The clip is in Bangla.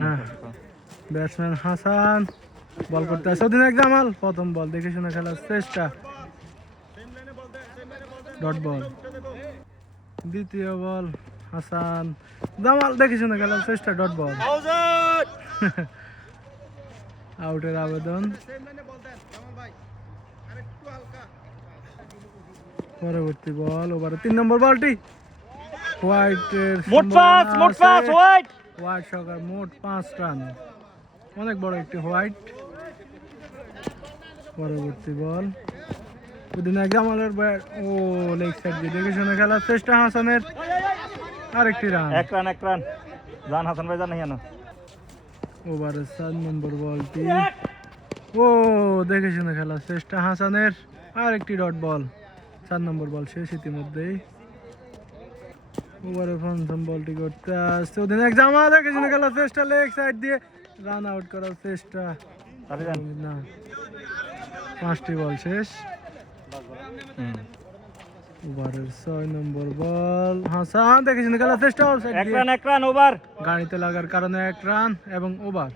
হ্যাঁ, ব্যাটসম্যান হাসান বল করতে আসে। অধিনায়ক জামাল প্রথম বল দেখে শুনে খেলার চেষ্টা, ডট বল। দ্বিতীয় বল হাসান, জামাল দেখে শুনে খেলার চেষ্টা, ডট বল। আউটের আবেদন। পরবর্তী বল, ওভারে 3 নম্বর বলটি হোয়াইটের হোয়াইট সরকার মোট 5 রান, অনেক বড় একটি হোয়াইট। পরবর্তী বল, অধিনায়ক জামালের ব্যাট, ও লেগ সাইড দিয়ে দেখে শুনে খেলার চেষ্টা হাসানের, আরেকটি রান। এক রান জান হাসান ভাই, জান কেন ওভারের 4 নম্বর বলটি, ও দেখে শুনে খেলার চেষ্টা হাসানের, আরেকটি ডট বল। 4 নম্বর বল শেষ ইতিমধ্যেই। ওভারের পঞ্চম বলটি করতে আসছে অধিনায়ক জামাল, দেখে শুনে খেলার চেষ্টা, লেগ সাইড দিয়ে রান আউট করার চেষ্টা না। 5টি বল শেষ। ওভারের 6 নম্বর বল হাসান, দেখে শুনে খেলার চেষ্টা, এক রান ওভার, গাড়িতে লাগার কারণে 1 রান এবং ওভার।